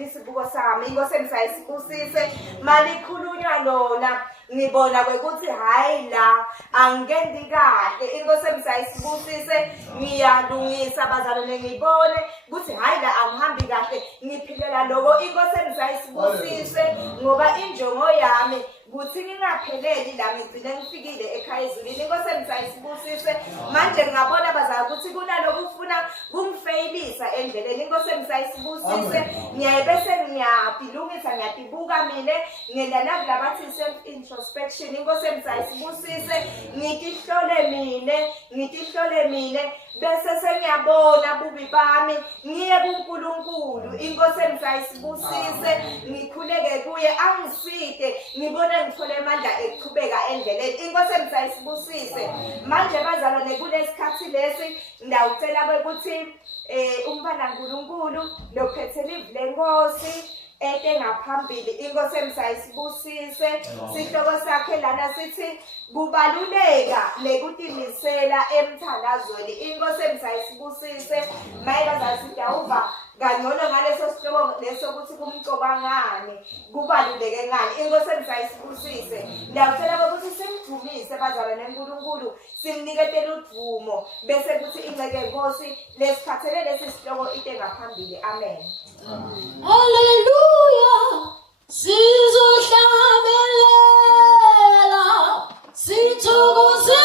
ngigcina isibuko sami. Inkosi engisayisibusise malikhulunywa lona ngibona ukuthi hayi la angenzi kahle. Inkosi engisayisibusise ngiyalungisa bazalwane ngibone ukuthi hayi la angihambi kahle ngiphilela lokho. Inkosi engisayisibusise ngoba injongo yami kuthi ngingapheleli la ngigcine ngifikile ekhaya ezulwini. Inkosi engisayisibusise manje ngingabona bazalwane ukuthi kunalokho ufuna kungifeyilisa endleleni. Inkosi engisayisibusise ngiyayibese ngiyapilungisa ngiyatibuka mina ngenda navula bathi self introspection. Inkosi engisayisibusise ngitihlole mina bese sengiyabona bubi bami ngiye kuNkulunkulu. Inkosi engisayisibusise ngikhuleke kuye angisike ngibone ngithole amandla ekuqhubeka endleleni. Inkosi engisayisibusise manje bazalwane kulesikhathi lesi ndawucela ukuthi umfana kaNkulunkulu lophethe live lenkosi ngaphambili. Inkosi engisayisibusise sihloko sakhe lana sithi kubaluleka nekutimisela emthandazweni. Inkosi engisayisibusise mayibazali sidawuva kangcono ngaleso sihloko leso ukuthi kumcobangane kubaluleke ngani. Inkosi engisayisibusise ndawucela ukuthi simdumise bazalwane uNkulunkulu simniketele udumo bese kuthi inceke Nkosi lesikhathele lesi sihloko ite ngaphambili. Amen. Hallelujah. Sizohlabelela sithokoze.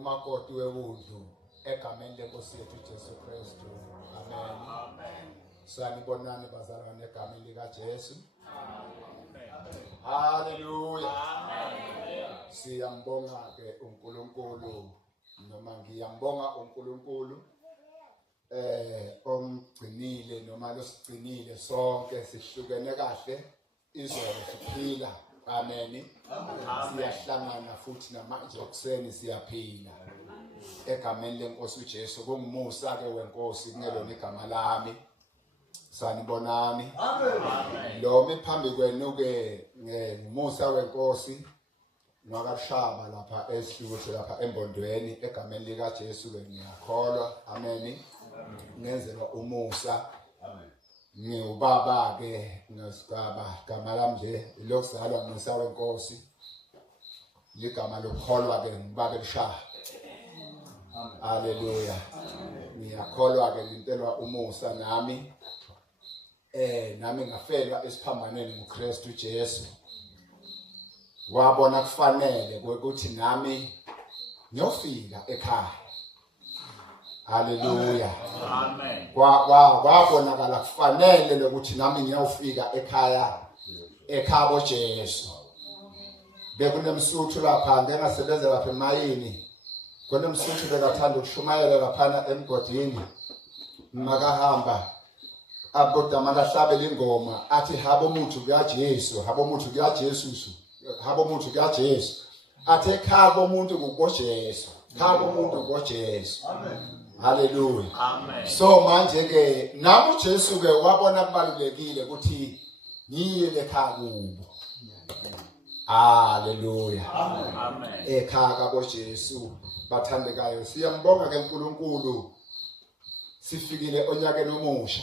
umakoti wewudlu egameni lenkosi yethu Jesu Kristu. Amen. Sanibonani bazalwane egameni lika Jesu. Hallelujah. Siyambonga ke uNkulunkulu noma ngiyambonga uNkulunkulu omgcinile noma losigcinile sonke sihlukene kahle izolo siphila amen. Siyahlangana futhi namanje okuseni siyaphila egameni lenkosi uJesu. Kungumusa ke wenkosi kungelona igama lami. Sanibonani. Amen. Lo miphambi kwenu ke ngumusa wenkosi nokaShaba lapha esihluthe lapha embondweni egameni lika Jesu ke ngiyakholwa. Amen. Ngenzelwa umusa. Amen. Ngiubaba ke nosigaba igama lami nje lokuzalwa ngumusa wenkosi. Ligama lokholwa ke ngibaba eShaba. Amen. Haleluya. Ngiyakholwa ke lintelwa umusa nami. Nami ngafelwa esiphambanweni nguKristu Jesu. Wabona kufanele ukuthi nami ngiyofika ekhaya. Haleluya. Amen. Kwabonakala kufanele ukuthi nami ngiyofika ekhaya Jesu. Bekunemsuthu lapha ngengasebenza lapha emayini. Kunemsuthu bekathanda ukushumayela lapha emgodini. Makahamba abodamana hlabela ingoma athi habo umuntu kuyaJesu, habo umuntu kuyaJesu, habo umuntu kuyaJesu. Athe khabo umuntu kuJesu, khabo umuntu kuJesu. Amen. Haleluya. Amen. So manje ke nami uJesu ke wabona kubalulekile ukuthi ngiye ekhaya kubo. Haleluya. Amen. Ekhaya kaJesu bathandekayo. Siyambonga ke uNkulunkulu. Sifikile onyakeni omusha.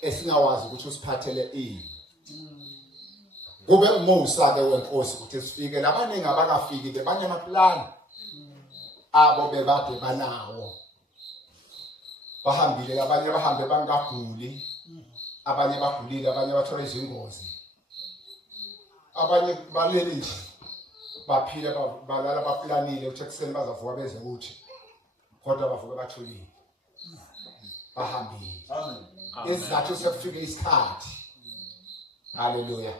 Esingawazi ukuthi usiphathele ini. Kube umusa ke wenkosi ukuthi sifike labaningi abakafiki ke banye amaplan abo bebade banawo. Bahambile abanye bahambe bangaguli, abanye bagulile, abanye bathola izingozi. Abanye baleli baphile balala baplanile ukuthi ekseni bazavuka beze ukuthi kodwa bavuka batholile. Bahambile. Amen. Isizathu sekufike isikhathi. Haleluya.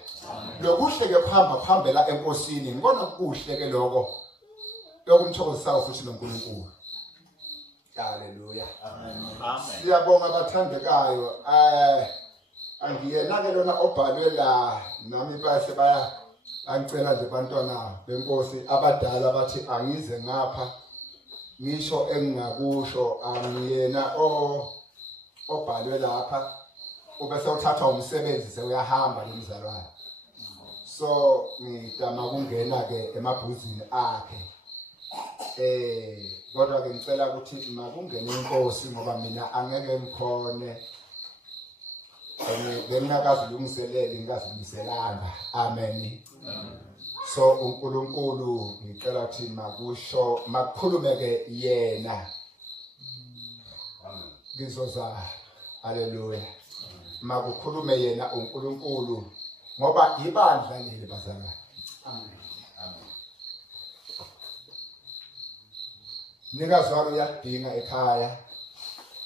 Lokuhle ke phambela enkosini ngibona kuhle ke lokho. Yokumthokozisa futhi noNkulunkulu. Haleluya. Amen. Siyabonga abathandekayo. Angiyena ke lona obhalwe la nami base baya angicela nje bantwana benkosi abadala bathi angize ngapha ngisho engingakusho angiyena obhalwe lapha ubese uthatha umsebenzi sewuyahamba nomzalwane. So ngidama kungena ke emabhuzini akhe. Kodwa ke ngicela ukuthi makungene inkosi ngoba mina angeke ngikhone. Bengingakazilungiseleli ngikazimiselanga. Amen. So uNkulunkulu ngicela ukuthi makusho makukhulumeke yena. Ngizoza. Haleluya. Makukhulume yena uNkulunkulu ngoba ibandla leli bazalwane. Amen. Amen. Nikazwalo uyadinga ekhaya.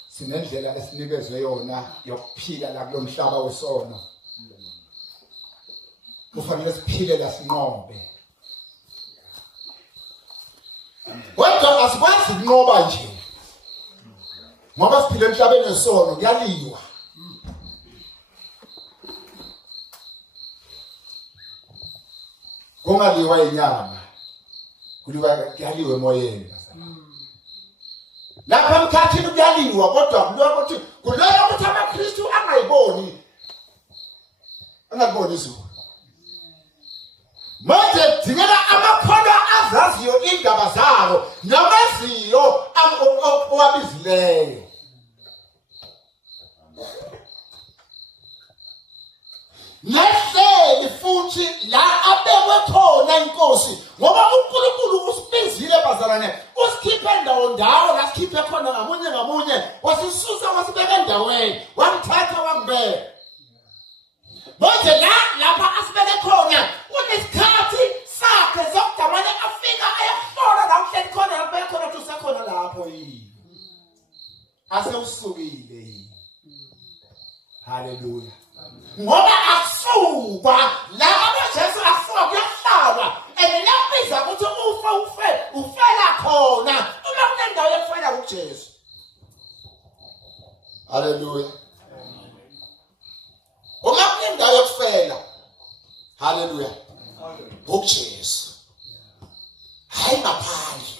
Sinendlela esinikezwe yona yokuphila la kulomhlaba wesono. Kufanele siphile la sinqobe. Kodwa asikwazi ukunqoba nje. Ngoba siphile emhlabeni wesono kuyaliwa. Kungaliwa inyama. Kuyaliwa emoyeni. Lapha emkhathini kuyaliwa kodwa kuloko ukuthi kuloyo ukuthi amaKristu angayiboni izulu. Manje dingela amakholwa azaziyo indaba zawo namaziyo owabizileyo. Nehleli futhi la abekwe khona inkosi ngoba uNkulunkulu usibizile bazalwane usikhiphe ndawo la sikhiphe khona ngamunye wasisusa wasibeka endaweni wamthatha wambeka. Manje lapha asibeke khona unesikhathi sakhe zokudamane afika ayafona la uhleli khona lapha khona usakhona lapho yini. Asewusukile yini. Haleluya. Ngoba asuka la abaJesu asuka kuyahlala enelabiza ukuthi ufela khona uma kunendawo yokufela kuJesu. Haleluya. Uma kunendawo yokufela ngokuJesu hayi ngaphandle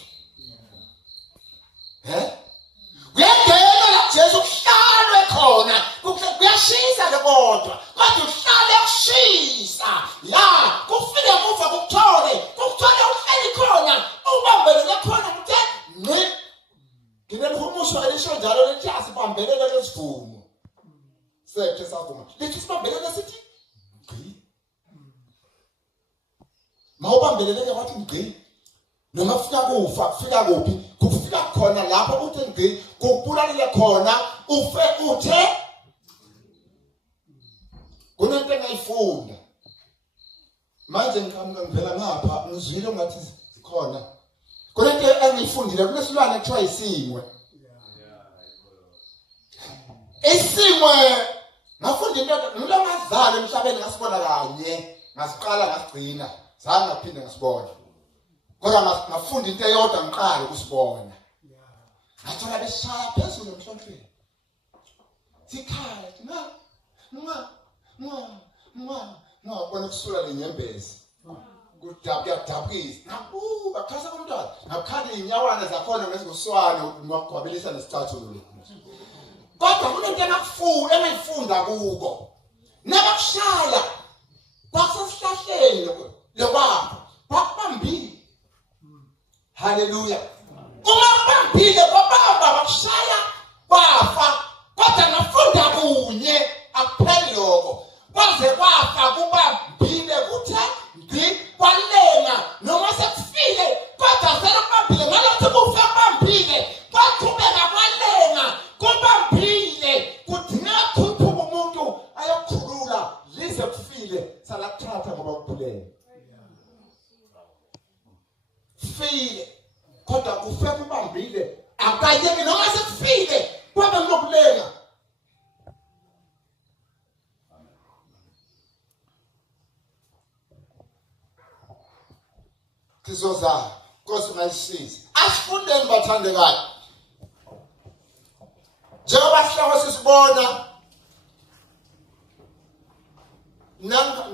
uyangena la Jesu kuhlalwe khona kuyashisa ke kodwa uhlale kushisa ya kufike kufa kukuthole uhleli khona ubambelele khona mthe ngci nginemhumusho elisho njalo lithi asibambelele lesivumo sethe savuma lithi sibambelele sithi ngci mawubambeleleke wathi ngci noma kufika kufa kufika kuphi kufika khona lapho uthi ngci kubulalile khona ufe uthe kunento engayifunda manje ngiqhamuka ngivela ngapha ngizwile ngathi zikhona kunento engiyifundile kunesilwane ekuthiwa isimwe isimwe ngafunda into ngilomazalo emhlabeni ngasibona kanye ngasiqala ngasigcina zange ngaphinde ngasibona kodwa ngafunda into eyodwa ngiqala ukusibona ngathola besishaya phezulu emhlonhlweni sikhaya ngabona kusula lenyembezi kuyadabukisa bakhasa komntwana ngakhanda iy'nyawana zakhona ngezinguswane ngwagwabelisa nesicathulo kodwa kunento engayifunda kuko nabakushaya kwasesihlahleni lokwapho bakubambile haleluya uma kubambile kwabamba bakushaya bafa kodwa ngafunda kunye akupheli lokho kwaze kwafa kubambile kuthe ngci kwalenga noma sekufile kodwa selokubambile ngalothi kufa kubambile kwaqhubeka kwalenga kubambile kudingeka kuphuma umuntu ayokukhulula lize kufile salakuthatha ngoba kuphulele file kodwa kufe kubambile akayeki noma sekufile kwabe kunokulenga sizozama Nkosi mayisize asifundeni bathandekayo njengoba sihloko sisibona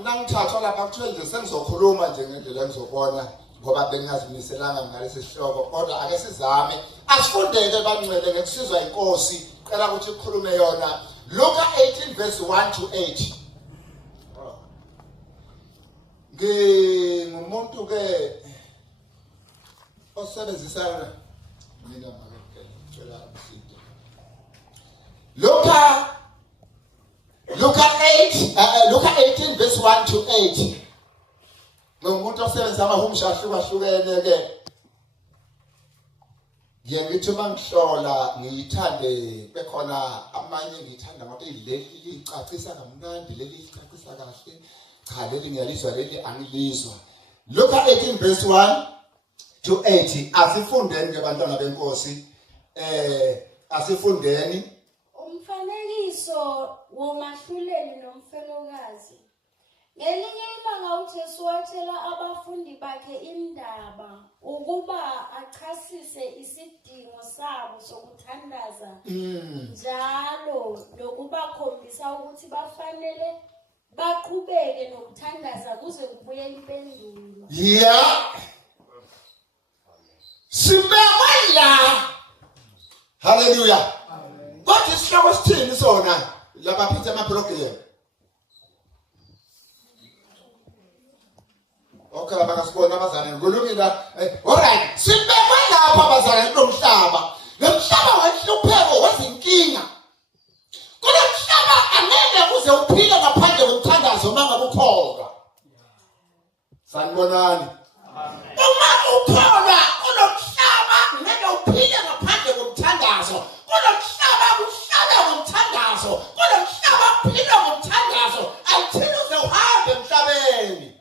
nangithathwa lapha kuthiwe nje sengizokhuluma nje ngendlela engizobona ngoba bengingazimiselanga ngalesi sihloko kodwa ake sizame asifundeke bangcwele ngekusizwa inkosi cela ukuthi ikhulume yona Luka 18 verse 1 to 8 ngumuntu ke osebenzisana mina ngicela umsindo Luka 18 verse 1 to 8 ngumuntu osebenza amahumsha ahlukahlukene ke ngithi mangihlola ngiyithande bekhona amanye ngiyithanda ngoba leli licacisa kamnandi leli licacisa kahle cha leli ngiyalizwa leli angilizwa Luka 18 verse 1 to 8 asifundeni ke bantwana benkosi asifundeni umfanekiso womahluleli nomfelokazi ngelinye ilanga uJesu watshela abafundi bakhe indaba ukuba achasise isidingo sabo sokuthandaza njalo lokubakhombisa ukuthi bafanele baqhubeke nokuthandaza kuze kubuye impendulo Simewala haleluya kodwa isihloko sithini sona labaphethe amaprogram okay abasibona abazalwane kulungile alright sibekwe lapha abazalwane nomhlaba nomhlaba wahlupheko wezinkinga kulo mhlaba angeke uze uphile ngaphandle komthandazo mangabe ukholwa sanibonani uma ukholwa kulo mhlaba ngeke uphile ngaphandle komthandazo kulo mhlaba kuhlala ngomthandazo kulo mhlaba kuphila ngomthandazo until uze uhambe emhlabeni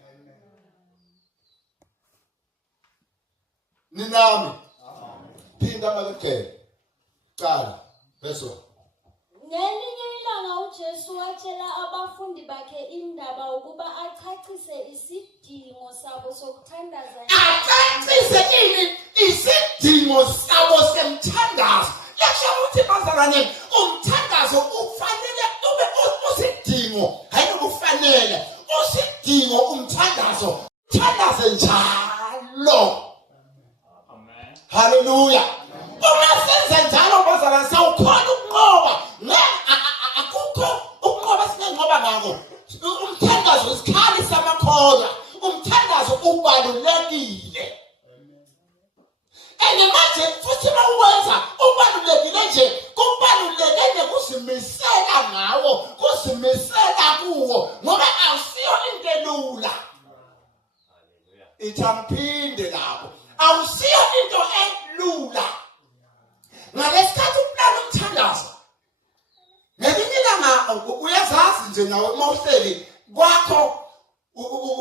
ninami phinda malekhe qala bese ngelinye ilanga uJesu watshela abafundi bakhe indaba ukuba achachise isidingo sabo sokuthandaza achachise isidingo sabo semthandazo lasho ukuthi bazalwane umthandazo ufanele ube usidingo hayi ukufanele usidingo umthandazo thanda uthandaze njalo. Hallelujah. Uma senza njalo bazalwane sawukhona ukunqoba. Akukho ukunqoba sinenqoba ngako. Umthandazo isikhali samakhola. Umthandazo ubalulekile. Manje futhi mawenza ubalulekile nje kubaluleke nje kuzimisela ngawo, kuzimisela kuwo ngoba awusiyo into elula. Ithamphinde lapho. Awusiyo into elula. Ngalesikhathi uplana umthandazo. Ngelinye ilanga uyazazi nje nawe mawuhleli kwakho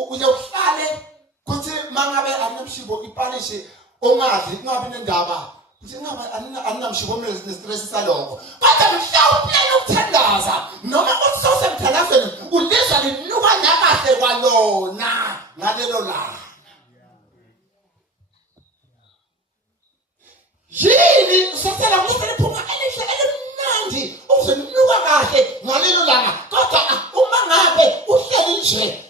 uyohlale kuthi mangabe anomshibo ipalishi ongadli kungabi nendaba kuthi ngabe aninamshibo nestress saloko kodwa mhlawumbe ukuthandaza noma uthi sawusemthandazweni ulizwa linuka nakahle kwalona ngalelo langa. Yini usasela ukuthi liphuma elihle elimnandi uzonuka kahle ngalelo langa kodwa uma ngabe uhleli nje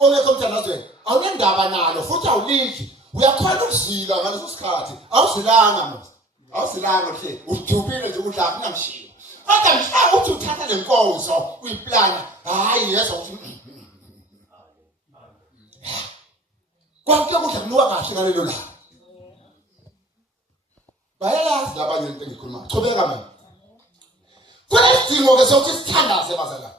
ongekho emthandazweni awunendaba nalo futhi awulidli uyakhona ukuzila ngaleso sikhathi awuzilanga manje awuzilanga hle udubile nje udla kunamshiya kodwa mhla uthi uthatha lenkonzo uyiplana hayi yezwa ukuthi kwakho kudla kunuka kahle ngalelo langa. Bayayazi labanye into engikhuluma chobeka mina kunesidingo ke sokuthi sithandaze bazalwane.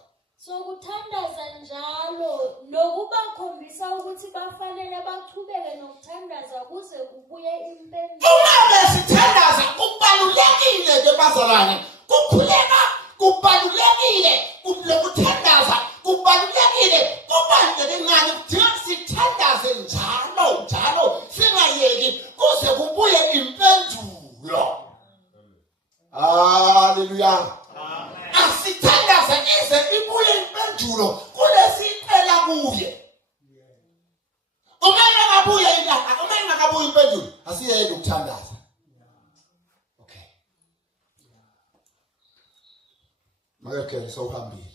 Sokuthandaza njalo nokubakhombisa ukuthi bafanele baqhubeke nokuthandaza kuze kubuye impendulo. Uma besithandaza kubalulekile ke bazalwane kukhuleka kubalulekile ukuthandaza kubalulekile kubaluleke ngani kudinga sithandaze njalo singayeki kuze kubuye impendulo. Hallelujah. Asithandaze ize ibuye impendulo kulesicela kuye. Uma engakabuye impendulo asiyeke ukuthandaza. Okay. Makeke sawuhambile.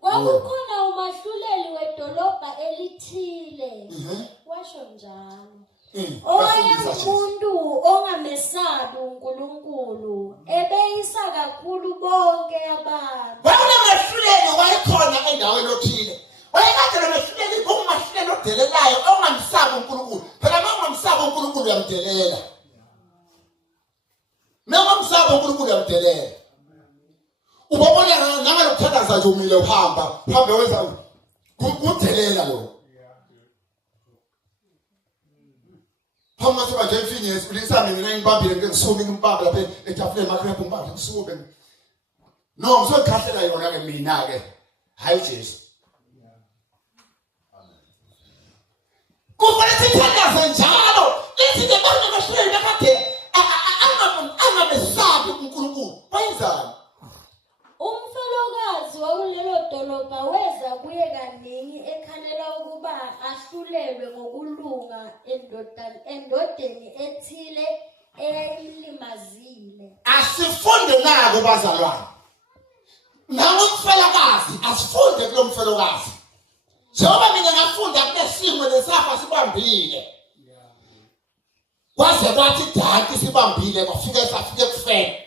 Kwakukhona umahluleli wedolobha elithile. Washo njalo. Owayemuntu ongamesabi uNkulunkulu ebeyisa kakhulu bonke abantu. Wayemehluleli wayekhona endaweni othile. Wayekade mehluleli ongahluleli odelelayo ongamsabi uNkulunkulu. Phela mangamsabi uNkulunkulu uyamdelela. Mangamsabi uNkulunkulu uyamdelela. Ubabona ngalokuthandaza nje umile uhamba wenza kudelela lo. Hamba soba nje emfinyezi ulisami mina ngibambile ngisuke ngimbamba lapha etafuleni makhaya umbamba ngisuke no ngizokhahlela yona ke mina ke hayi Jesu kufanele sithandaze njalo lithi ke abantu bashiyele bakade angabesabi uNkulunkulu wayenzani. Umfelokazi wakulelo dolobha weza kuye kaningi ekhalela ukuba ahlulelwe ngokulunga endodeni ethile eyayilimazile. Asifunde nako bazalwane. Nawo umfelokazi asifunde kulo mfelokazi. Njengoba mina ngafunda kulesimo lesafa sibambile. Kwaze kwathi danti sibambile kwafike safike kufeni.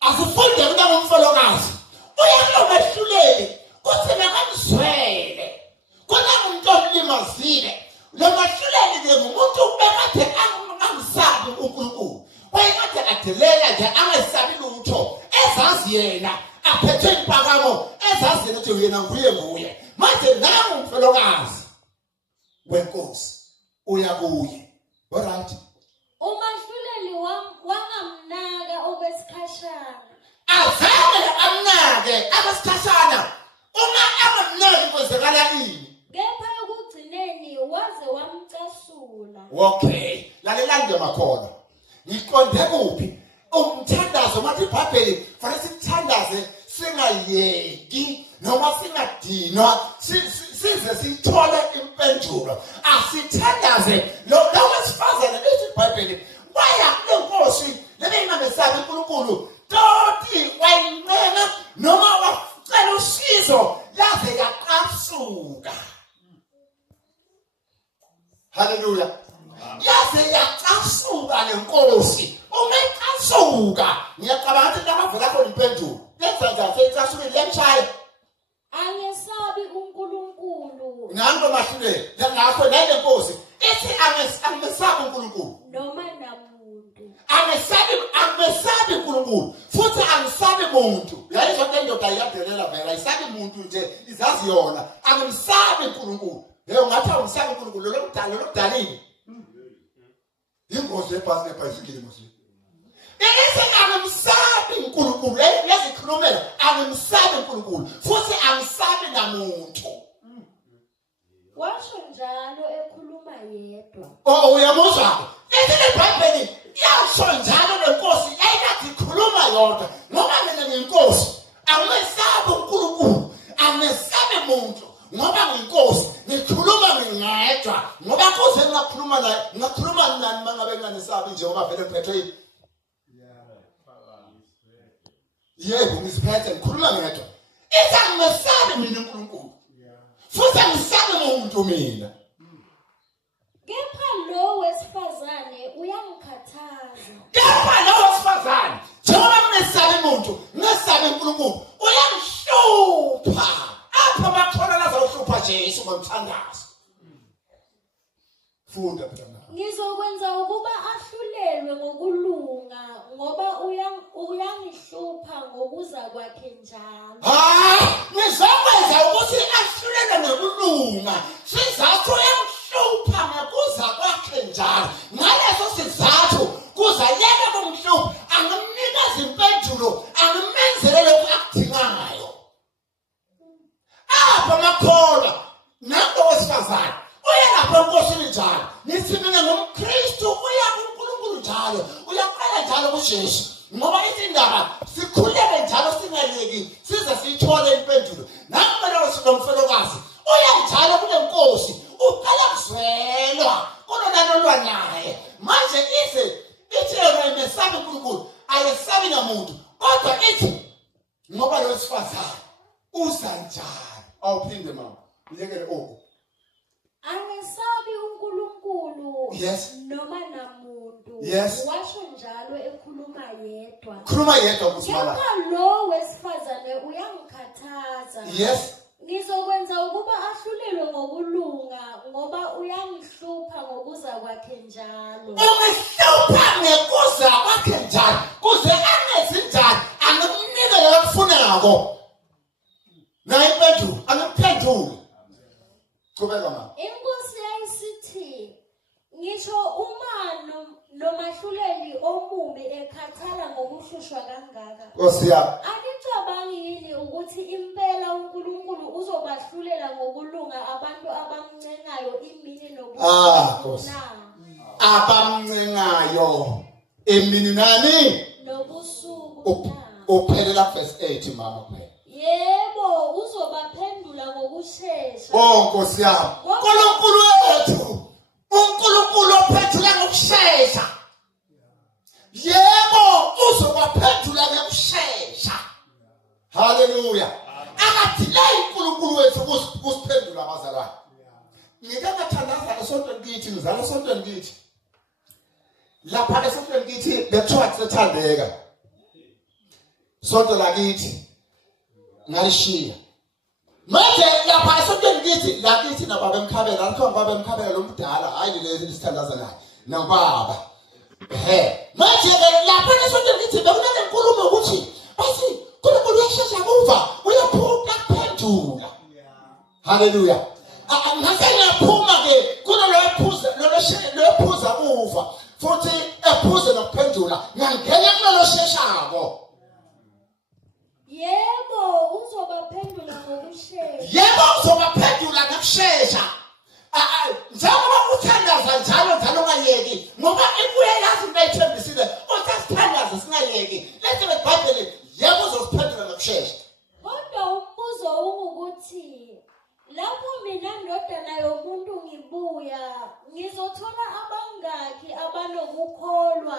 Asifunde kulo mfelokazi. Uyamehluleli kuthi nakamzwele kunamuntu olimazile lo mahluleli ke ngumuntu ubekade angisabi uNkulunkulu wayekade adelela nje angasabi lutho ezazi yena aphethe impakamo ezazi ukuthi yena nguye manje nangu umfelokazi wenkosi uyakuye alright. Umahluleli wangamnaka okwesikhashana. Azame amnake abasikhashana uma angamnaki kwenzekala ini. Kepha ekugcineni waze wamcasula. Okay, lalela nje makhono. Ngiqonde kuphi? Umthandazo mathi iBhayibheli fanele sithandaze singayeki noma singadinwa size sithole impendulo. Asithandaze lo wesifazane lithi iBhayibheli waya lenkosi lebengamesabi uNkulunkulu toti wayinqena noma wacela usizo laze yaqasuka. Haleluya. Yaze yacasuka lenkosi. Umecasuka. Ngiyacabanga ukuthi lamavela khona impendulo. Lenza nje seyicasukile lemshaya. Angesabi uNkulunkulu Nanto mahlule. Ngakho nale nkosi ithi angesabi uNkulunkulu. noma namuntu. Angesabi uNkulunkulu. Futhi angisabi umuntu. Yayizwa le ndoda iyadelela vela isabi umuntu nje izazi yona. Angisabi uNkulunkulu. Ngathi awusabi uNkulunkulu lokudalile. Ingozi ebhasi nebhayisikili mosini. Angisabi uNkulunkulu. Lezikhulumela angisabi uNkulunkulu. Futhi angisabi namuntu. Washo njalo ekhuluma yedwa. Uyamuzwa? Ithi leBhayibheli yasho njalo lenkosi ayikathi ikhuluma yodwa. Ngoba mina ngiyinkosi, angisabi uNkulunkulu, angisabi umuntu. Ngoba ngiyinkosi, ngikhuluma ngingedwa. Ngoba kuze ngakhuluma naye, ngakhuluma nani mangabe ngisabi nje ngoba vele phethwe. Yebo ngisiphethe ngikhuluma ngedwa. Ithi angisabi mina uNkulunkulu. Futhi angisabi umuntu mina. Kepha lo wesifazane uyangikhathaza. Kepha lo wesifazane njengoba ngisabi umuntu, ngisabi uNkulunkulu, uyangihlupha. Apha bakhona lazohlupha Jesu ngomthandazo. Funda phela na. Ngizokwenza ukuba ahlulelwe ngokulunga ngoba uyangihlupha ngokuza kwakhe njalo. Ngizokwenza ukuthi ahlulelwe ngokulunga. Sizathu uyangihlupha ngokuza kwakhe njalo. Ngaleso sizathu kuzayeke kumhlupha, angimnikeze impendulo, angimenzele lokhu akudingayo. Apha makhola nanto wesifazane uyelapha enkosini njalo. Nithi mina ngumKristu uya kuNkulunkulu njalo, uyaqala njalo kuJesu. Ngoba izindaba sikhuleke njalo singayeki size sithole impendulo. Nakumele sinomfelokazi uya njalo kule nkosi uqala kuzwelwa kononalolwa naye. Manje ithi yona imesabi uNkulunkulu ayesabi namuntu, kodwa ithi ngoba lo wesifazane uza njalo. Awuphinde mama uyekele oku. Angesabi uNkulunkulu Yes. noma namuntu. Yes. Washo njalo ekhuluma yedwa. Khuluma yedwa kusimala. Kepha lo wesifazane uyangikhathaza. Yes. Ngizokwenza ukuba ahlulelwe ngokulunga ngoba uyangihlupha ngokuza kwakhe njalo. Ungihlupha ngekuza kwakhe njalo. Kuze angenzi njalo angimnikele lokufunako. Nayi impendulo, angiphendule. Qhubeka mama. Inkosi yayisithi ngisho uma nomahluleli omubi ekhathala ngokuhlushwa kangaka. Nkosi yami. Angicabangi yini ukuthi impela uNkulunkulu uzobahlulela ngokulunga abantu abamncengayo imini Nkosi. nobusuku Abamncengayo emini nani? nobusuku na. Uphelela verse 8 mama kuphela. Yebo, uzobaphendula ngokusheshsha. Nkosi yami. uNkulunkulu wethu, uNkulunkulu ophendula ngokusheshsha. Yebo, uzobaphendula ngokusheshsha. Haleluya. Akathilei uNkulunkulu wethu kusiphendula abazalwane. Ngike ngathandaza esontweni kithi, ngizala esontweni kithi. Lapha esontweni kithi bethiwa kusathandeka. Sonto lakithi ngalishiya. Manje lapha esontweni kithi lakithi nababa emkhabela, lakho baba emkhabela lomdala, hayi lezi sithandaza naye. Nobaba. Manje lapha esontweni kithi bekunale nkulumo ukuthi bathi uNkulunkulu uyashesha kuva, uyaphuka kuphendula. Haleluya. Ngasengaphuma ke kulo lephuza kuva futhi ephuze nokuphendula ngangena kulelo sheshako. Yebo, uzobaphendula ngokusheshsha. Yebo, uzobaphendula ngokusheshsha. Njengoba uthandaza njalo ungayeki, ngoba ibuye yazi into ayithembisile, uthasithandaza singayeki. Lethe leBhayibheli yebo uzosiphendula ngokusheshsha. Kodwa umbuzo ungukuthi lapho mina ndodana yomuntu ngibuya ngizothola abangaki abanokukholwa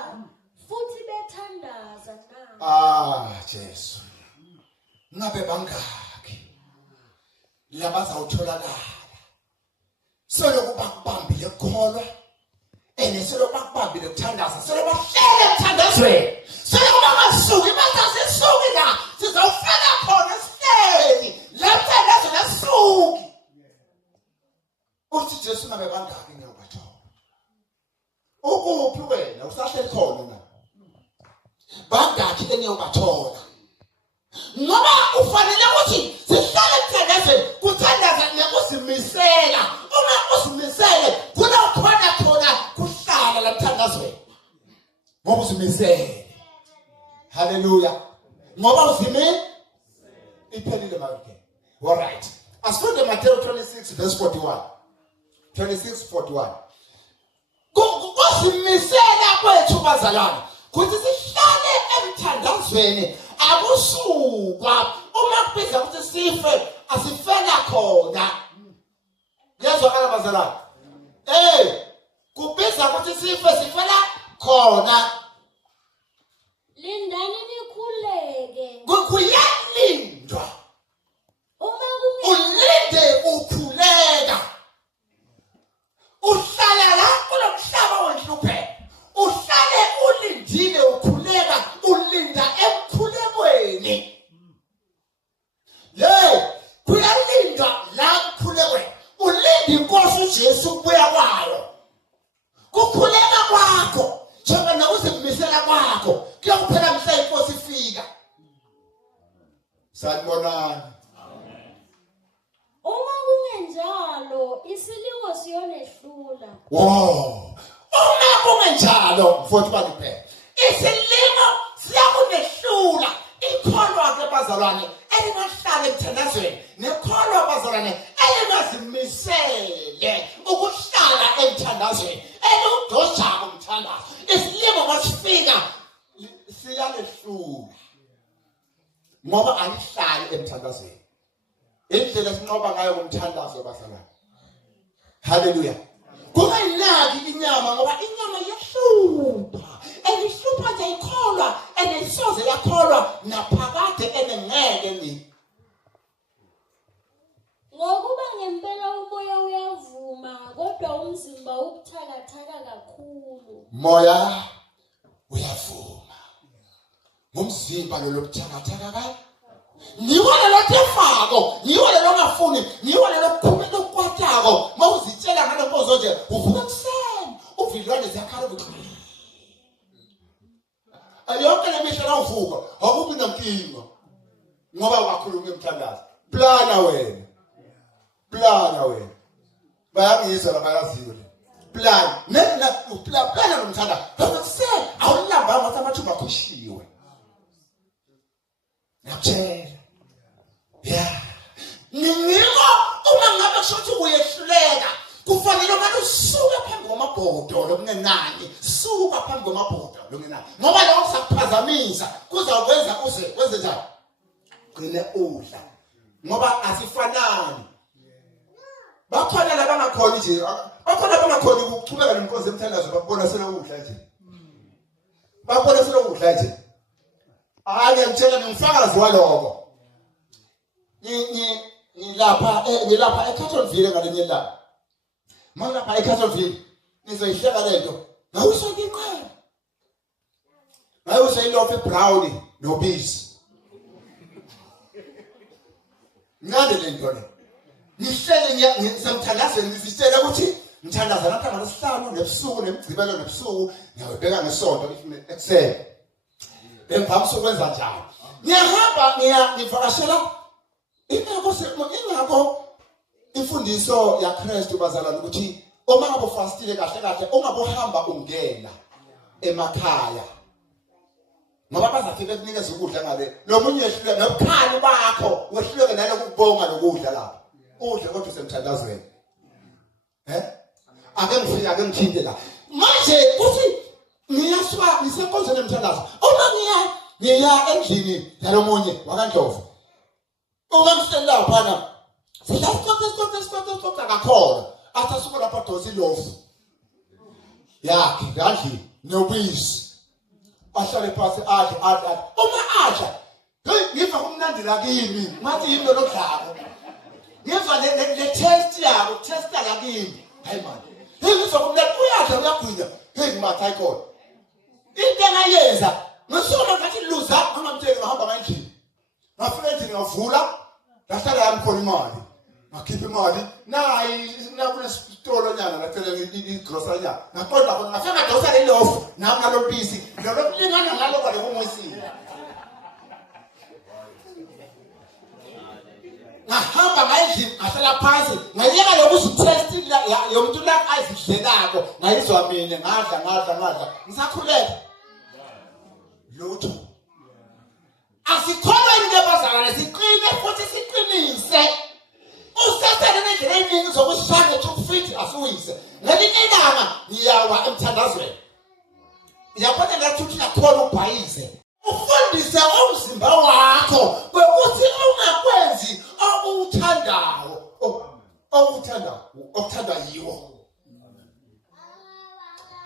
futhi bethandaza na? Jesu. Ngabe bangaki labazawutholakala? Solo kuba kubambile khona bahlele selobakubambile kuthandaza selobahlele emthandazweni selobangasuki basasisuki la sizawufaka khona sihleli lamthandazo lasuki uthi Jesu nabe bangaki ngiyobathola ukuphi wena usahleli khona na bangaki engiyobathola ngoba ufanele ukuthi sihlale emthandazweni kuthandaza nekuzimisela uma uzimisele kunokhona khona kuhlala lamthandazweni ngoba uzimisele haleluya ngoba uzime iphelile manje all right asifunde Matthew 26 verse 41 26:41 kuzimisela kwethu bazalwane kuthi sihlale emthandazweni akusukwa uma kubiza ukuthi sife asifela khona yazwakala bazalwane kubiza ukuthi sife sifela khona lindani nikhuleke kuyalindwa uma ulinde ukhuleka uhlala la kulomhlaba wenhluphe uhlale ulindile ukhuleka ulinda emkhulekweni kuyalindwa la kukhulekweni ulinde inkosi uJesu kubuya kwayo kukhuleka kwakho njengoba nakuzimisela kwakho kuyokuphela mhla inkosi ifika sanibonani uma kungenjalo isilingo siyonehlula uma kungenjalo mfowethu baniphela isilingo siyakunehlula ikholwa ke bazalwane elingahlala emthandazweni nekholwa bazalwane elingazimisele ukuhlala emthandazweni eludojako umthandazo isilingo masifika siyalehlula ngoba alihlali emthandazweni indlela sinqoba ngayo kumthandazo bazalwane haleluya kungayinaki inyama ngoba inyama yahlupha elihlupha nje ikholwa elisoze yakholwa naphakade enengeke ni ngokuba ngempela umoya uyavuma kodwa umzimba ubuthakathaka kakhulu moya uyavuma ngumzimba lo lobuthakathaka kahle niwona lothefako niwona longafuni niwona lokuphumela ukukwatako mawuzitshela ngalombozo nje uvuka kuseni uvilwane zakhala ukuthi ayonke lemihla la uvuka akubi nankinga ngoba wakhuluma emthandazo plana wena bayangizwa labayaziyo plana plana nomthandazo uvuka kuseni awulamba ngathi amathumba akhishiwe ngiyakutshela ningiko uma ngabe kushothi uyehluleka kufanele manje usuke phambi kwamabhodo lokunenani suka phambi kwamabhodo lokunenani ngoba lokho sakuphazamisa kuzakwenza wenze njani gcine udla ngoba asifanani bakhona labangakhona nje bakhona abangakhona ukuchubeka nenkonzo emthandazo babona selokudla nje babona selokudla nje ngiyakutshela ngifakazi waloko ngilapha eCattonville ngalenye ilanga mangapha eCattonville nizoyihleka lento ngawusokiqela ngawusoyilofe brown nobisi ngade lento le nihlele ngisamthandazeni ngizitshela ukuthi ngithandaza lapha ngaleSihlanu nebusuku nemigcibelo nebusuku ngiyabeka ngesonto ekuseni bengivamisa ukwenza njalo ngiyahamba ngivakashela ingakho imfundiso yaKristu bazalwane ukuthi uma ngabe ufastile kahle ungabe uhamba ungena emakhaya ngoba bazafika bekunikeza ukudla ngale lo munye ehlule nobukhali bakho wehluleke nalo kubonga lokudla lapha udle kodwa usemthandazweni ake ngiphinde la manje uthi ngiyaswa ngisenkonzweni emthandazo uma ngiya endlini yalomunye wakaNdlovu okamhlela phana Stop akakhona athasuka lapha dosi lofu yakhe ngandli nobisi ahlale phansi adle uma adla ngiva kumnandi la kimi ngathi yimi lokudlako ngiva le test yabo testa la kimi hayi man ngizwa kumnandi uyadla uyagwinya ring mathi ayikhona into engayenza ngisuka ngathi luza ngamamtsheli ngahamba ngendlini ngafika endlini ngavula ngahlala yami khona imali ngakhipha imali nayi nakunesitolo nyana ngacela igrocery nyana ngaqonda khona ngafika ngadosa le lofu nami ngalobisi ngalolingana ngalo kwale kumwisile ngahamba ngayendlini ngahlala phansi ngayeka lokuzitest yomuntu la azidlelako ngayizwa mina ngadla ngisakhuleka lutho asikholwa into ebazalwane siqine futhi siqinise usathane nendlela eningi zokusishaya ukuthi asuyise ngelinye ilanga ngiyawa emthandazweni ngiyabona ngathi uthi nakhona ubhayize ufundise umzimba wakho ukuthi ungakwenzi okuthandwa yiwo.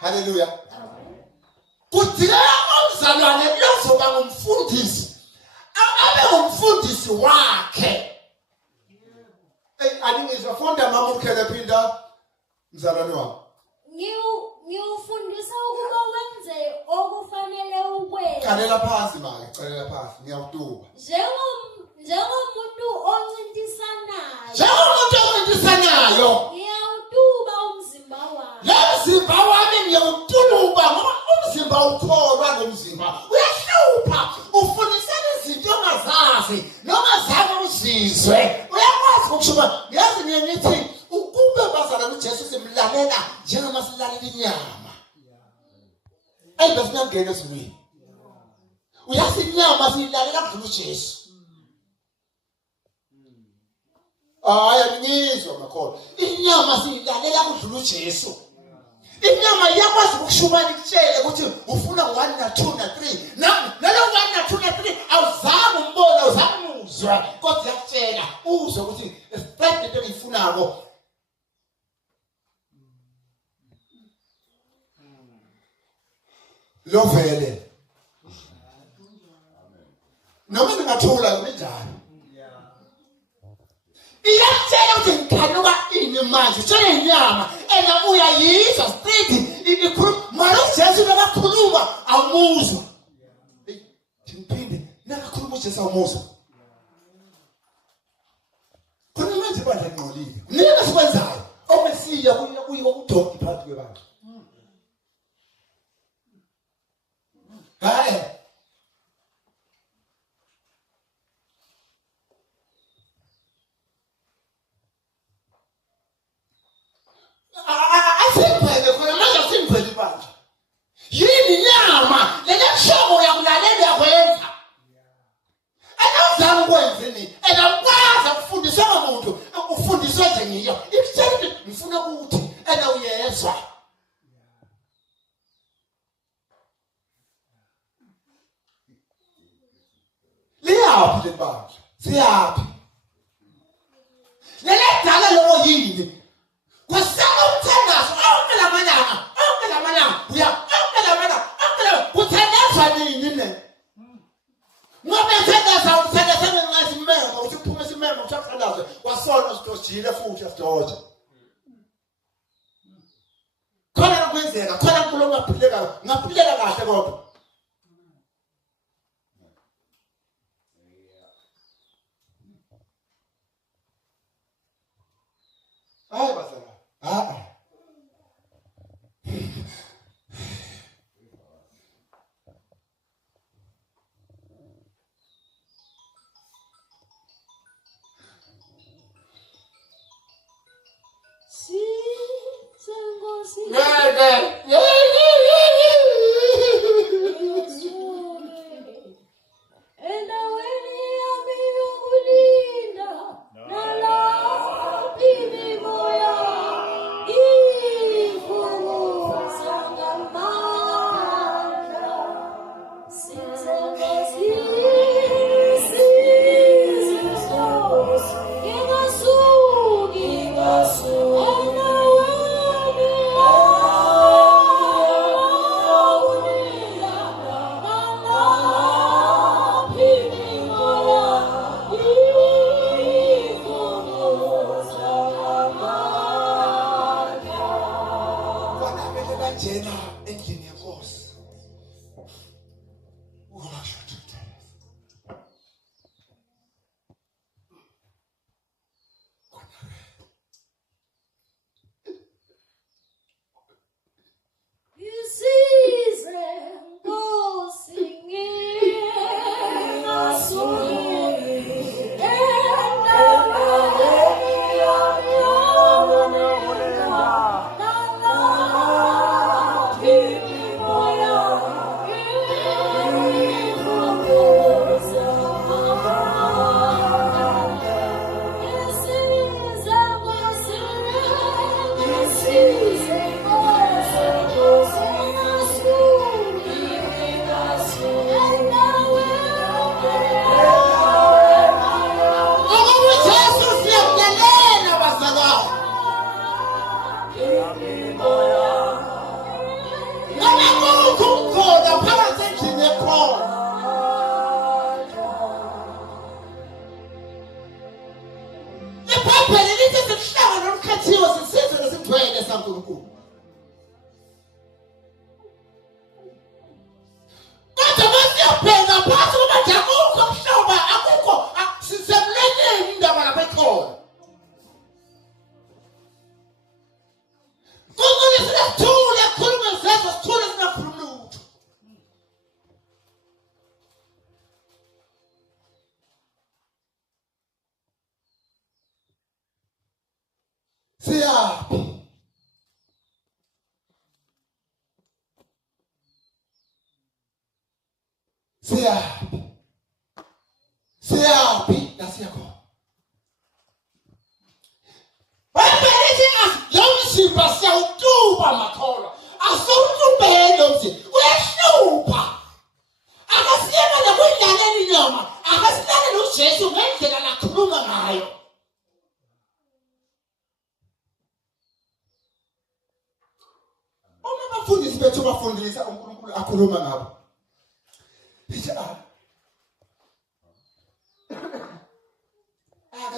Haleluya. Kudingeka umzalwane lozoba ngumfundisi abe ngumfundisi wakhe. Aningizofunda mama ukhele phinda mzalwane wami. Ngiyufundisa ukuba wenze okufanele ukwenza. Calela phansi manje, calela phansi ngiyawutuba. Njengomuntu oncintisanayo. Ngiyawutuba umzimba wami. Le mzimba wami ngiyawutuba ngoba umzimba ukholwa ngomzimba. Uyahlupha, ufundisa izinto ongazazi, noma zange uzizwe. Uyakwazi ukushuba, yazi ngithi ukube bazalwane uJesu simlalela njengoba silalela inyama. Bese ngiyangena ezulwini. Uyazi inyama silalela kudlula uJesu. Ngizwa makhona. Inyama silalela kudlula uJesu. Inyama iyakwazi ukushubana ikutshele ukuthi ufuna 1 na 2 na 3. Nalo 1 na 2 na 3 awuzange umbone, awuzange umuzwa. Kodwa yakutshela uzwe ukuthi step into engiyifunako. Lo vele. Noma ningathula kunjani? Iyatshela ukuthi ngikhanuka ini manje tshela inyama ena uyayizwa straight ikhuluma mara uJesu nakakhuluma awumuzwa. Ngiphinde nakakhuluma uJesu awumuzwa. Khona manje bandla ngqolile. Nina sikwenzayo omesiya kuyiwa udonki phakathi kwabantu. Hayi. Asiphele khona manje asiphele manje. Yini nyama leneshomo yakulalela yakwenza. Anazama ukwenzeni? Enakwazi ukufundisa umuntu, ukufundiswa nje ngiyo. Ifisele ngifuna ukuthi ena uyezwa. Liyaphi le bandla? Siyaphi? Lele dala lo yini? Kwasaka umthandazo onke lamalanga uya uthandaza nini ne ngoba uthandaza ngengazi imemo uthi uphume isimemo usaqalaza wasona sidojile futhi asidoje khona kwenzeka khona kulo ngaphilela kahle kodwa hayi bazala njena endlini yenkosi ukwasho Isize Nkosi ngingasoli Siyapi nasiyakho Wabelethi asiyomsipha siyawutuba makholwa asawutubele mthi uyahlupa akasiyema nokudlalela inyama akasilale noJesu ngendlela lakhuluma ngayo Uma bafundisi bethu bafundisa uNkulunkulu akhuluma ngabo Ithi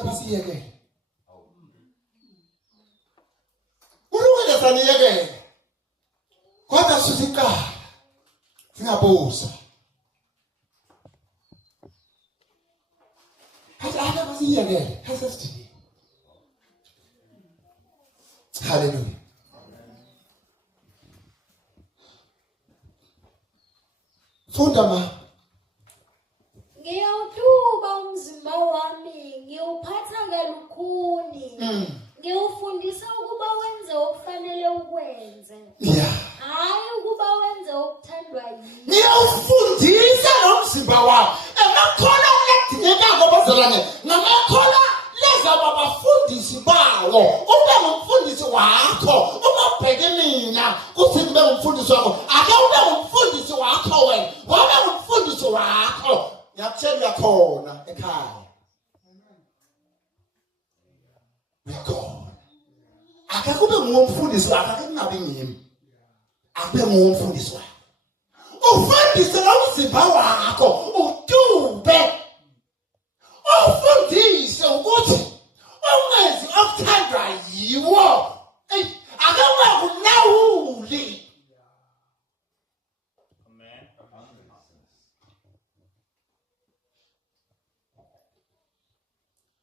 basiyeke Ulungile saniyeke Kodwa siziqala singabuza Hayi basiyeke hasesithi Hallelujah Funda ma Ngiyawutuba umzimba wami ngiwuphatha kalukhuni ngiwufundisa ukuba wenze okufanele ukwenze hayi ukuba wenze okuthandwa yini Ngiyawufundisa umzimba wami emakhola uledingeka bazalwane ngamakhola leza babafundisi bawo ube ngumfundisi wakho ungabheke mina kuthi ube ngumfundisi wakho ake ube ngumfundisi wakho wena wabe ngumfundisi wakho ngiyakutshela khona ekhaya Uyakhona ake kube ngumfundisi wakho ake kungabi ngimi akube ngumfundisi wakho ufundise umzimba wakho utube ufundise ukuthi ungenzi okuthandwa yiwo ake ungakulawuli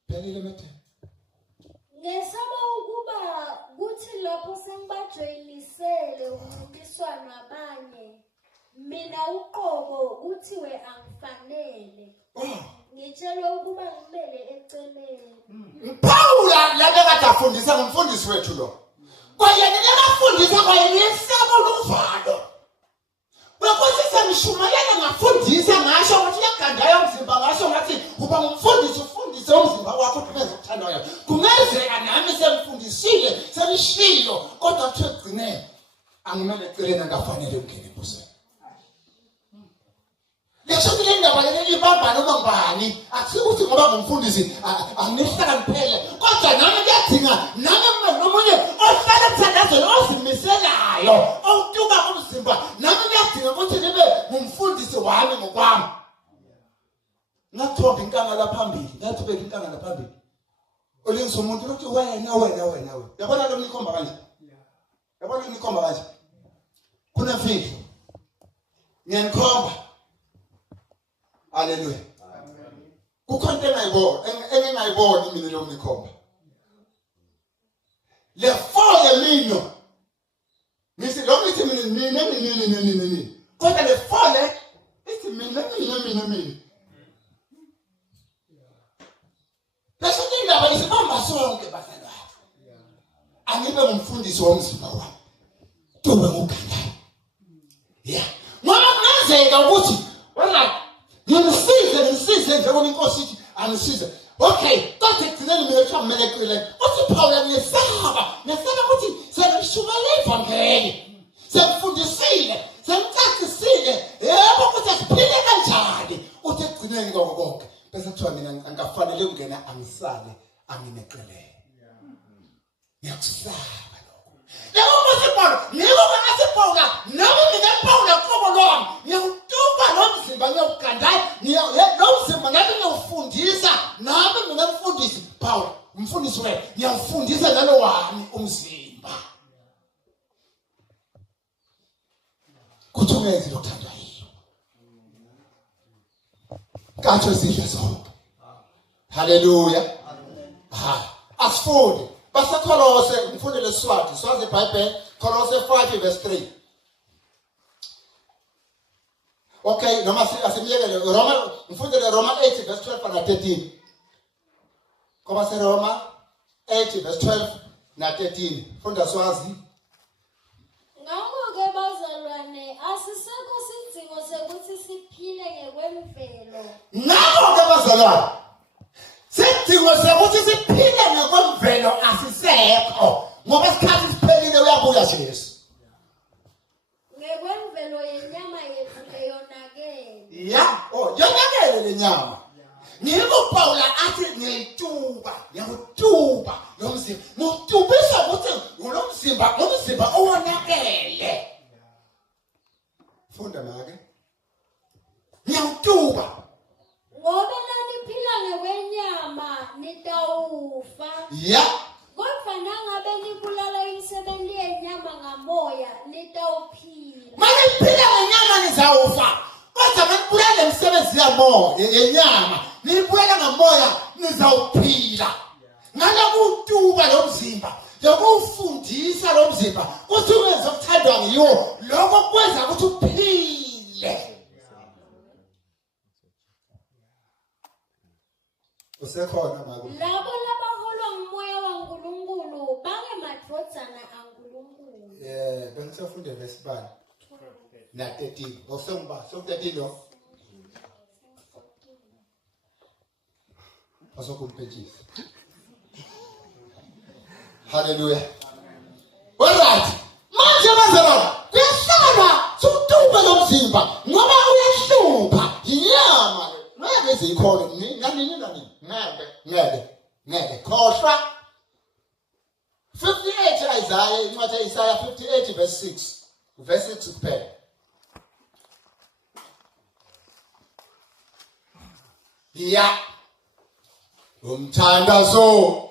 Pelile mete Ngesaba ukuba kuthi lapho sengibajoyinisele umncintiswano abanye mina uqobo kuthiwe angifanele ngitshelwe ukuba ngimele eceleni Paula lana kade afundisa ngumfundisi wethu lo kwayena lekafundisa kwayesabo lomvalo Bekuthi sengishumayela ngafundisa ngasho ukuthi yaganda yomzimba ngasho ngathi kuba ngumfundisi ufundise umzimba wakho upheze ukuthandwayo kungenzeka nami semfundisile semishilo kodwa kuthi egcine angimele eceleni angafanele ungene embusweni Lesho kule ndaba leli ibambana noma ngubani akusukuthi ngoba ngumfundisi anginihlakaniphele kodwa nami kuyadinga nami nomunye ohlala emthandazweni ozimiselayo owutuka umzimba nami kuyadinga ukuthi nibe ngumfundisi wami ngokwami ngathomba inkanga laphambili ngathobeka inkanga laphambili olengisa umuntu lokuthi wena yabona lo nikhomba kanje yabona lo nikhomba kanje sesibili ngiyanikhomba haleluya kukhona into engingayiboni mina lo ngikhomba le fole lino ngithi lo ngithi mina kodwa le fole ithi mina bese indaba isibamba sonke bafana angibe ngumfundisi womzimba wami tube ngugandana yeah ngoba kungenzeka ukuthi wena ngimsize njengoba inkosi ithi angisize okay don't ekugcineni mina kuthiwa kumelekelele uthi Paul ngiyesaba ukuthi sekushumayela ivangeli semfundisile semcacisile yebo ukuthi siphile kanjani uthi ekugcineni konke bese kuthiwa mina angafanele ukungena angisale angineqelele ngiyakusaba lokho labo masiphola niko ngasiphola nabo mina Paul qobo lwami ngiyawutuba lo mzimba ngiyawugandaya lo mzimba ngabe ngiyawufundisa nami mina mfundisi Paul umfundisi wena ngiyawufundisa nalo wami umzimba kuthumeze lokuthandwa yiyo kathi sidle sonke haleluya asifunde basekolose ngifundele iswati swazi iBhayibheli Kolose 5 verse 3 okay noma asimiyekele Roma ngifundele Roma 8 verse 12 na 13 Koba se Roma 8 verse 12 na 13 funda swazi Ngakho-ke bazalwane asisekho sidingo sokuthi siphile ngekwemvelo. Ngakho-ke bazalwane sidingo sokuthi siphile ngekwemvelo asisekho ngoba isikhathi siphelile uyabuya Jesu. Ngekwemvelo yenyama yethu eyonakele. Ya, yonakele le nyama. Ngibo Paula athi ngiyituba lo mzimba. Ngutubisa ukuthi lo mzimba owonakele. Funda make. Ngiyituba. Ngoba naniphila ngekwenyama nitawufa. Ya. Kodwa nangabe nibulala imisebenzi yenyama ngamoya nitawuphila. Manje niphila ngenyama nizawufa. Kodwa manibulala imisebenzi yenyama nibuyela ngamoya nizawuphila. Ngalokutuba lo mzimba yokufundisa lo mzimba ukuthi uwenze ukuthandwa ngiyo lokho kwenza ukuthi uphile. Usekhona mako. Labo labaholwa ngumoya waNkulunkulu bangemadvodzana aNkulunkulu. Bengisafunda verse bani? Na 13. Osongiba, so 13 lo. Asokumpejisa. Hallelujah. Alright. Manje bazalwane, kuyahlala sokutuba lo mzimba ngoba uyahlupha inyama. Ngeke zikhona nani. Ngeke. Khohlwa. 58 Isaiah, incwadi Isaiah 58 verse 6. Verse 6 kuphela. Ya. Umthandazo.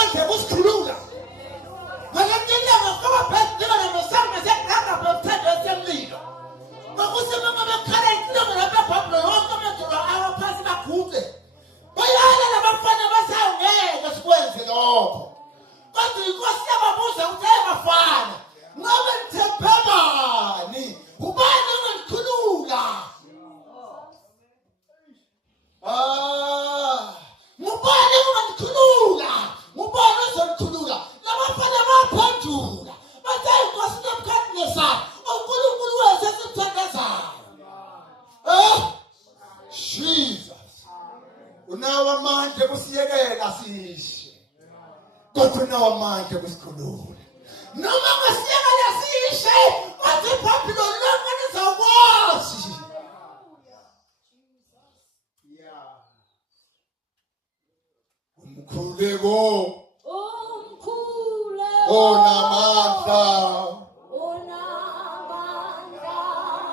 unamandla kusikhulula. Ngalendlela kwabaphethe nomsamo seqhaga bemthando esemlilo. Bakusema bekhala inhloko lapha eBhabhiloni wonke amadolo awaphasi bagude. Bayala labafana basawungeke sikwenze lokho. Kodwa inkosi yababuza ukuthi bafana ngabe nithempemani? Ubani ongikhulula? Ngubani ongikhulula? Ngubani ozongikhulula? Labafana baphendula. Bathe inkosi nomkhandisa uNkulunkulu wethu esimthandazayo. Jesus. Unawo amandla kusiyekela sishe. Kodwa unawo amandla kusikhulula. Noma ngasiyekela sishe, wathi iBhabhiloni lonke lizakwazi. Umkhuleko onamandla.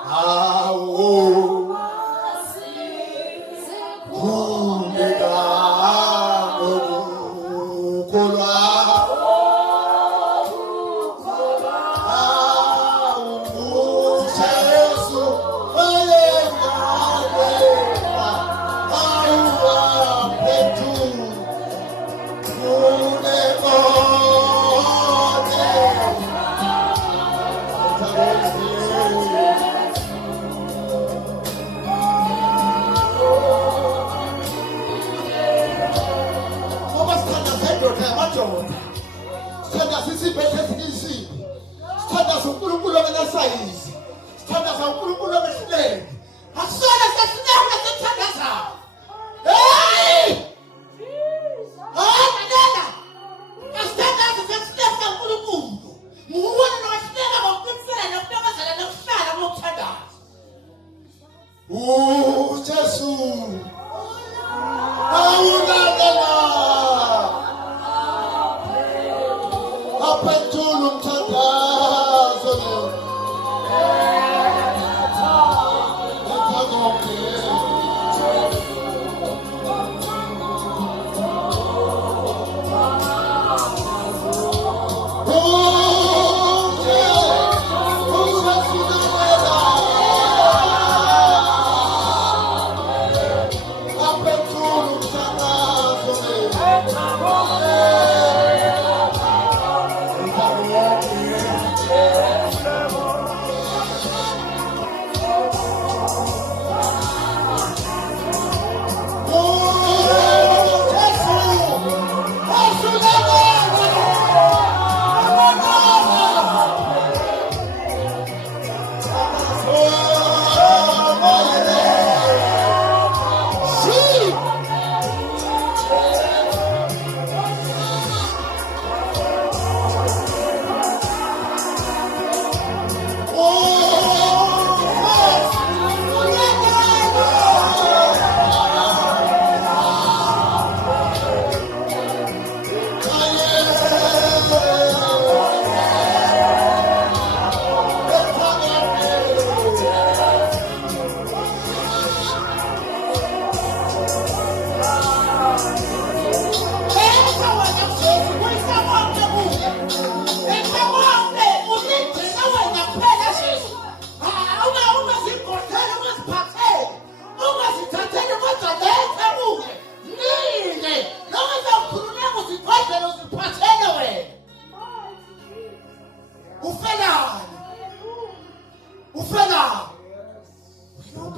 Hawo khuleka ngokukholwa. Jesu ayengabeka awaphethu khuleko. Sithanda sisibethe sikisi. Sithanda uNkulunkulu obenasayizi. Sithanda uNkulunkulu obehluleki. Akusona sesineke sithandazayo. Hey! Nana! Asithandaze sesineke uNkulunkulu. Ngubona nowahluleka ngokuqinisela nokubekezela nokuhlala ngokuthandaza. Jesu. Awulandela. Aphetula umthandazo lo.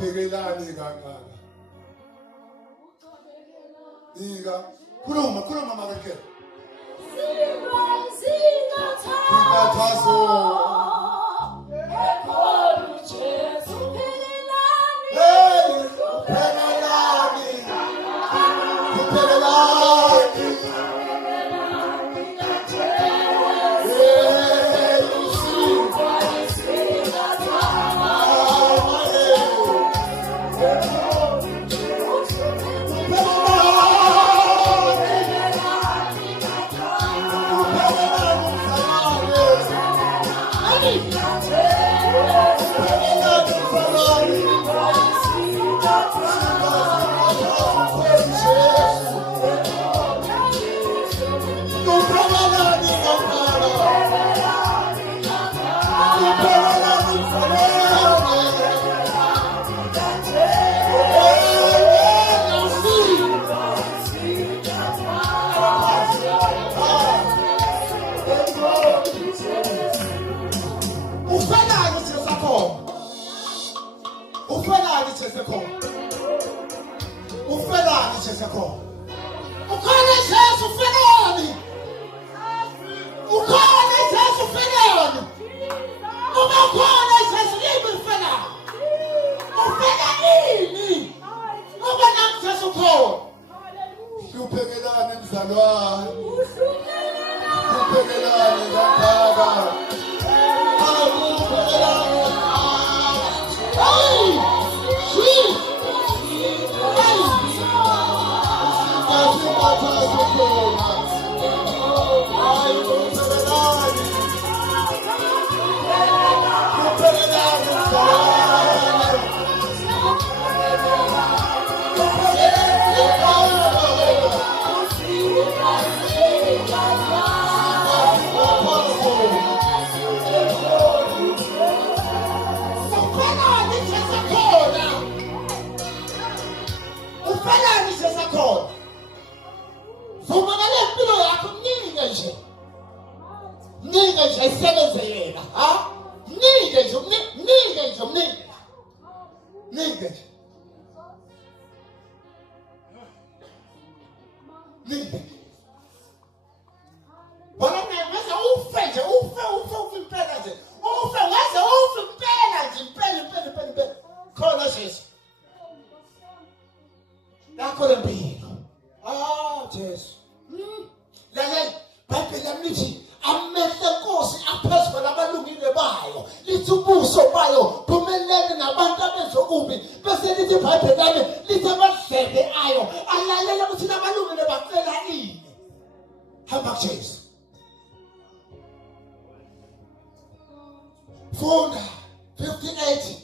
Ubhekelani kangaka? Khuluma makeke. Singathazo. Ufanani Jessica. Ufanani Jessica. Ukhona Jesu ufanani. Ukhona Jesu ufanani. Ukhona Jesu yini ufanani. Ufanani. Ubona Jesu khona. Uphekelane mzalwane. Uphekelane ngapha. Funda 58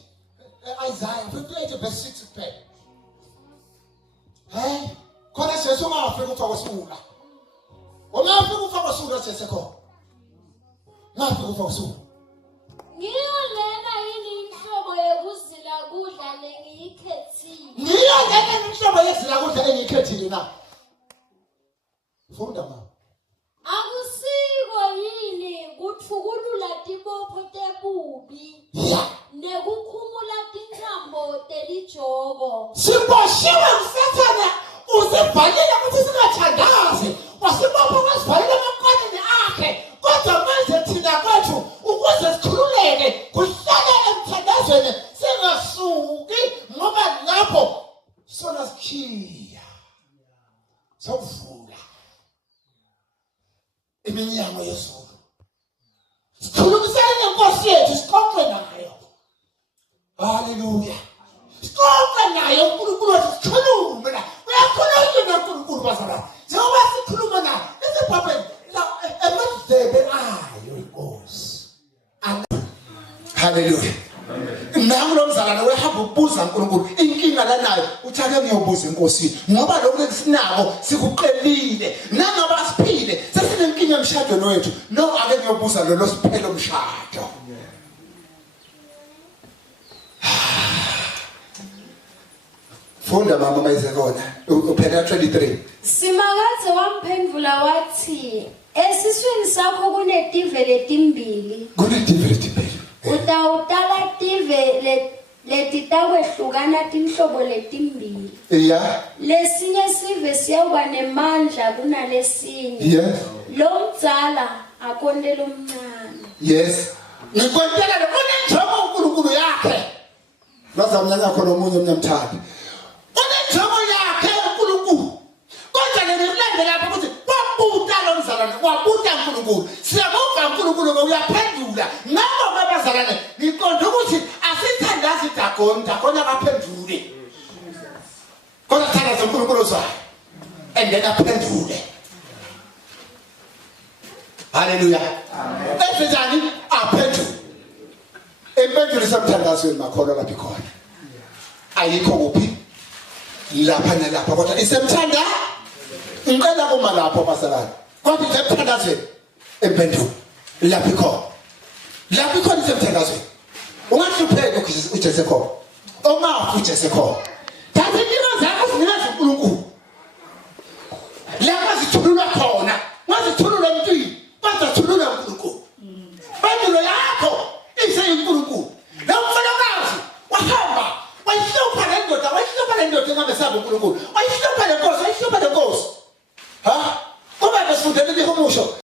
Isaiah 58 verse 6 kuphela. Hey, khona Jesu ungafika ufa kwesula. Ungafika ufa kwesula Jesu khona. Ngafika ufa kwesula. Ngiyo lena yini inhlobo yokuzila kudla lengiyikhethile. Ngiyo lena inhlobo yezila kudla engiyikhethile na. Funda mama. Akusiko yini kuthukulula tibopho tebubi nekukhumula tintambo telijoko. Siboshiwe msathana uzivalile ukuthi singathandazi. Wasibopha wasivalile amakonini akhe. Kodwa manje thina kwethu ukuze sikhululeke kuhlale emthandazweni singasuki ngoba lapho sona sikhiya. Sawuvula iminyango yezulu. Sikhulumisane nenkosi yethu sixoxe nayo. Hallelujah. Sixoxe naye uNkulunkulu wethu sikhulume na. Uyakhuluma noNkulunkulu bazalwane. Njengoba sikhuluma naye esibhabheni la emadlebe ayo inkosi. Hallelujah. Nawe lo mzalwane wehamba ubuza uNkulunkulu inkinga lanayo uthi ake ngiyobuza inkosi ngoba lokho esinako sikuqelile nangoba siphile sesinenkinga emshadweni wethu no ake ngiyobuza lo siphelo umshado. Funda mama mayizekona uphela 23. Simakaze wamphendula wathi esiswini sakho kunetive letimbili. Kunetive letimbili. Utawutala tive letitawehlukana tinhlobo letimbili. Yeah. Lesinye sive siyawuba nemandla kunalesinye. Yes. Lo mdzala akonde lo mncane. Yes. Ngikwentekele kunenjongo uNkulunkulu yakhe. Bazamnyanya khona omunye umnyamthandi. Kunenjongo yakhe uNkulunkulu. Kodwa ngilandela lapha ukuthi wabuta lo mzalwane wabuta uNkulunkulu. Siyabonga uNkulunkulu uyaphendula. Ngakho babazalwane ngiqonda ukuthi asithandazi Dagoni akaphendule. Kodwa thandaza uNkulunkulu zayo. And then aphendule. Hallelujah. Amen. Efezani aphendule. Impendulo isemthandazweni makhono lapha ikhona. Ayikho kuphi? Lapha nalapha kodwa isemthanda. Ngicela uma lapho basalana. Kodwa isemthandazweni impendulo lapha ikhona. Lapha ikhona isemthandazweni. Ungahlupheki uJesu khona. Ongafu uJesu khona.